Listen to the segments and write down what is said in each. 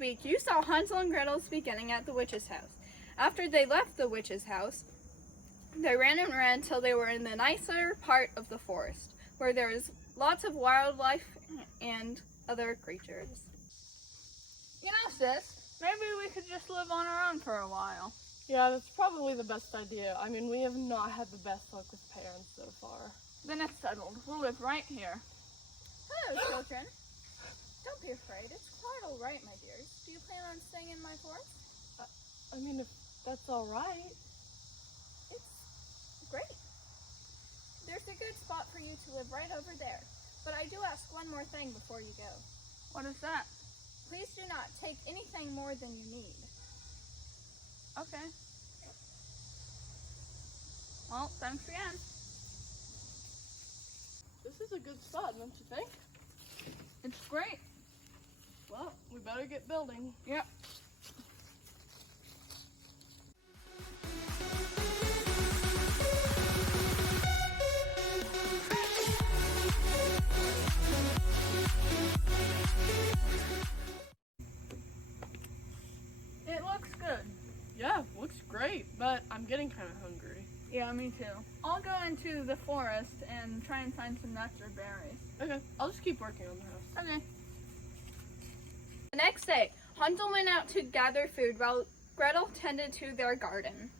week, you saw Hansel and Gretel's beginning at the witch's house. After they left the witch's house, they ran and ran till they were in the nicer part of the forest, where there is lots of wildlife and other creatures. You know, sis, maybe we could just live on our own for a while. Yeah, that's probably the best idea. I mean, we have not had the best luck with parents so far. Then it's settled. We'll live right here. Hello, children. Don't be afraid. It's quite all right, my dears. Do you plan on staying in my forest? I mean, if that's all right. It's great. There's a good spot for you to live right over there. But I do ask one more thing before you go. What is that? Please do not take anything more than you need. Okay. Well, thanks again. This is a good spot, don't you think? It's great. Well, we better get building. Yep. It looks good. Yeah, looks great, but I'm getting kind of hungry. Yeah, me too. I'll go into the forest and try and find some nuts or berries. Okay, I'll just keep working on the house. Okay. The next day, Hansel went out to gather food while Gretel tended to their garden.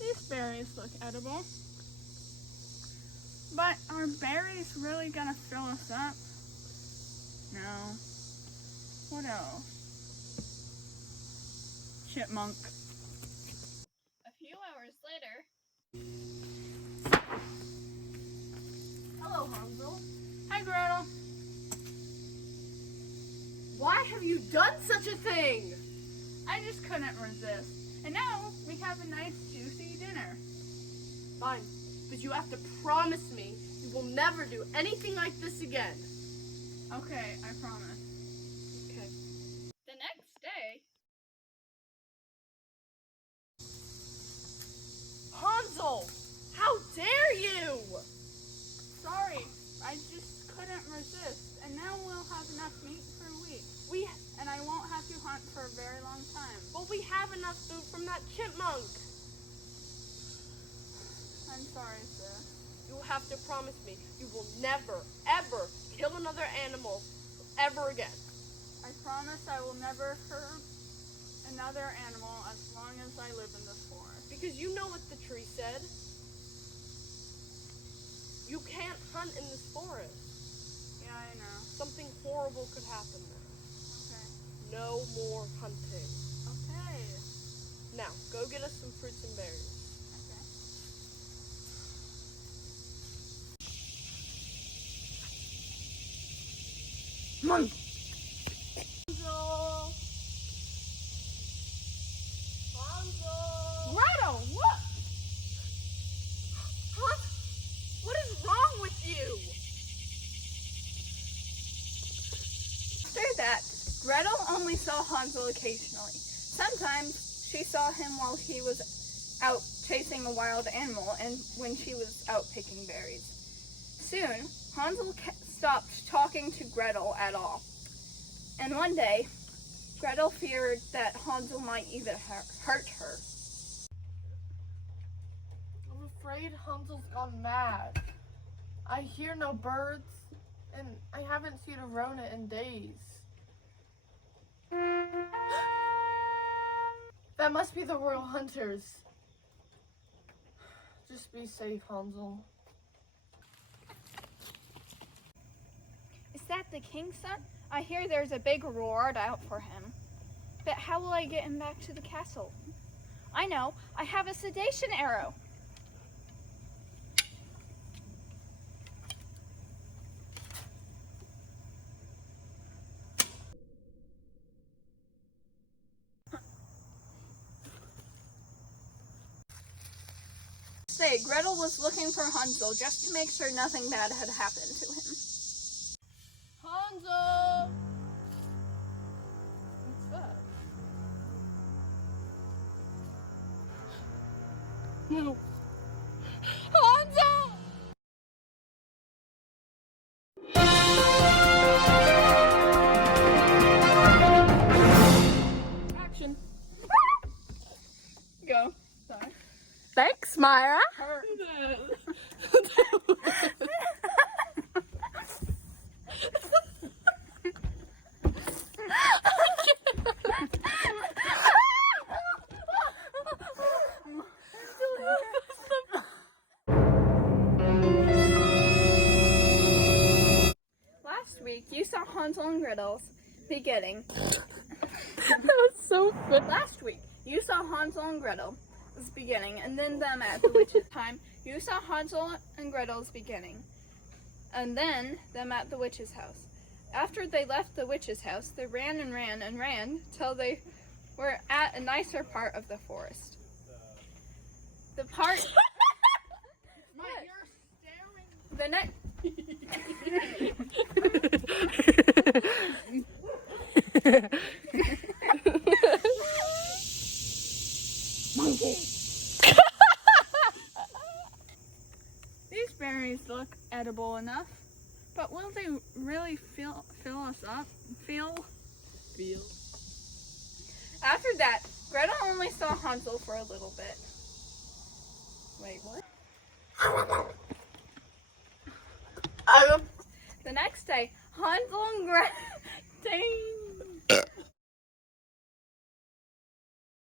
These berries look edible. But are berries really gonna fill us up? No. What else? Chipmunk. A few hours later. Hello, Hansel. Hi, Gretel. Why have you done such a thing? I just couldn't resist. And now we have a nice juicy dinner. Fine, but you have to promise me you will never do anything like this again. Okay, I promise. Okay. The next day. Hansel! How dare you! Sorry, I just couldn't resist. And now we'll have enough meat for a week. And I won't have to hunt for a very long time. Well, we have enough food from that chipmunk. I'm sorry, sis. You have to promise me you will never, ever kill another animal ever again. I promise I will never hurt another animal as long as I live in this forest. Because you know what the tree said. You can't hunt in this forest. Yeah, I know. Something horrible could happen there. Okay. No more hunting. Okay. Now, go get us some fruits and berries. Okay. Hansel! Hansel! Gretel, what? Huh? What is wrong with you? After that, Gretel only saw Hansel occasionally. Sometimes she saw him while he was out chasing a wild animal and when she was out picking berries. Soon, Hansel stopped talking to Gretel at all. And one day, Gretel feared that Hansel might even hurt her. I'm afraid Hansel's gone mad. I hear no birds, and I haven't seen a Rona in days. That must be the royal hunters. Just be safe, Hansel. Is that the king's son? I hear there's a big reward out for him. But how will I get him back to the castle? I know, I have a sedation arrow. Say, Gretel was looking for Hansel just to make sure nothing bad had happened to him. Hansel! What's that? No. Hansel! Thanks, Myra. Last week, you saw Hansel and Gretel's beginning. That was so funny. Last week, you saw Hansel and Gretel's beginning, and then them at the witch's time. You saw Hansel and Gretel's beginning, and then them at the witch's house. After they left the witch's house, they ran and ran and ran till they were at a nicer part of the forest. The part. The next. Monkey. These berries look edible enough, but will they really fill us up? Feel? After that, Gretel only saw Hansel for a little bit. Wait, what? The next day, Hansel and Gretel. Dang.